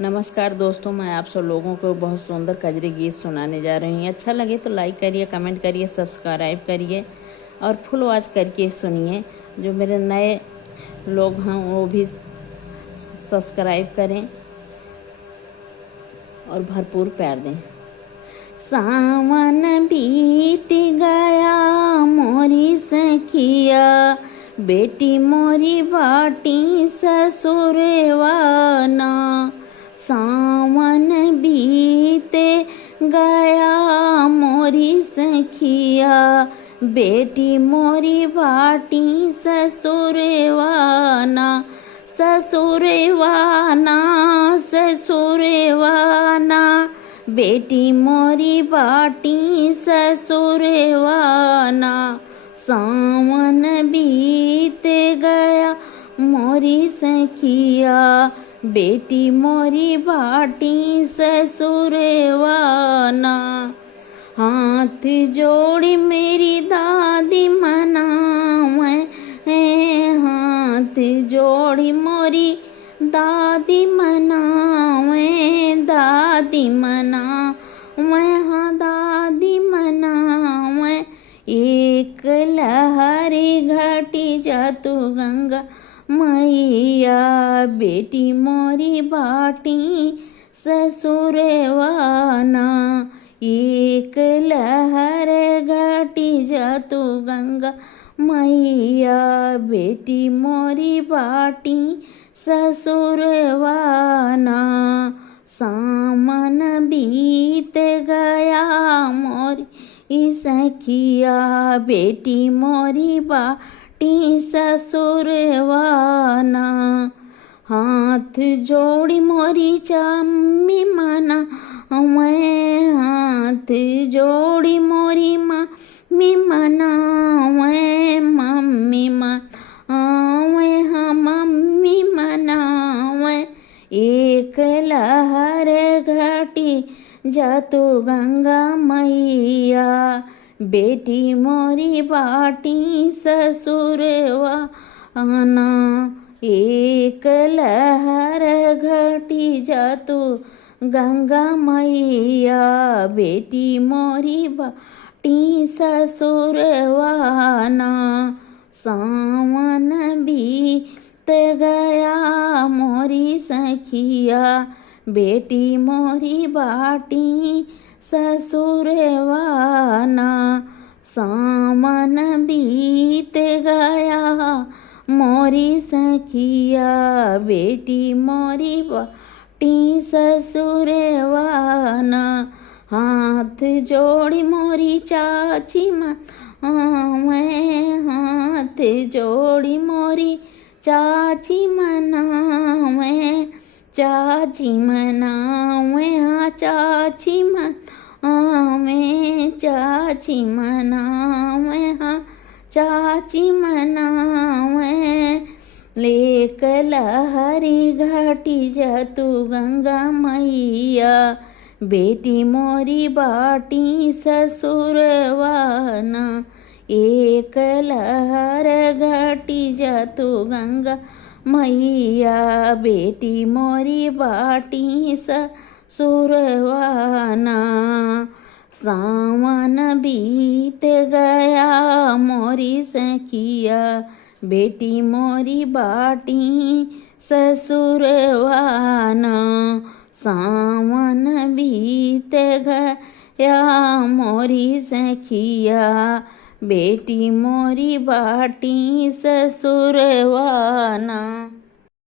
नमस्कार दोस्तों, मैं आप सब लोगों को बहुत सुंदर कजरी गीत सुनाने जा रही हूँ। अच्छा लगे तो लाइक करिए, कमेंट करिए, सब्सक्राइब करिए और फुल वॉच करके सुनिए। जो मेरे नए लोग हैं वो भी सब्सक्राइब करें और भरपूर प्यार दें। सावन बीत गया मोरी सखिया, बेटी मोरी बाटी ससुरवाना। सावन बीत गया मोरी सखिया, बेटी मोरी बाटी ससुरवाना। ससुरवाना ससुरवाना, बेटी मोरी बाटी ससुरवाना। सावन बीत गया मोरी सखिया, बेटी मोरी बाटी ससुरवाना। हाथ जोड़ी मेरी दादी मनावे, हाथ जोड़ी मोरी दादी मनावे। दादी मनावे, हाँ दादी मनावे। एक लहरी घटी जातु गंगा मैया, बेटी मोरी बाटी ससुरवाना। एक लहर घटी जातु गंगा मैया, बेटी मोरी बाटी ससुरवाना। सामन बीत गया मोरी सखिया, बेटी मोरी बाटी ससुरवाना। हाथ जोड़ी मोरी चम्मी मना मैं, हाथ जोड़ी मोरी मम्मी मनावे। मम्मी मनावे, हाँ मम्मी मनावे। एक लहर घटी जातु गंगा मैया, बेटी मोरी बाटी ससुरवाना। एक लहर घटी जातु गंगा मैया, बेटी मोरी बाटी ससुरवाना। सावन बीत गया मोरी सखिया, बेटी मोरी बाटी ससुरवाना। सावन बीत गया मोरी सखिया, बेटी मोरी बाटी ससुरवाना। हाथ जोड़ी मोरी चाची मनावे, हाथ जोड़ी मोरी चाची मनावे। चाची मनावे, हाँ चाची मनावे। चाची मनावे, हाँ चाची मनावे। लेक लहरी घटी जातु गंगा मैया, बेटी मोरी बाटी ससुरवाना। एक लहर घटी जातु गंगा मैया, बेटी मोरी बाटी ससुरवाना। सावन बीत गया मोरी सखिया, बेटी मोरी बाटी ससुरवाना। सावन बीत गया मोरी सखिया, बेटी मोरी बाटी ससुरवाना।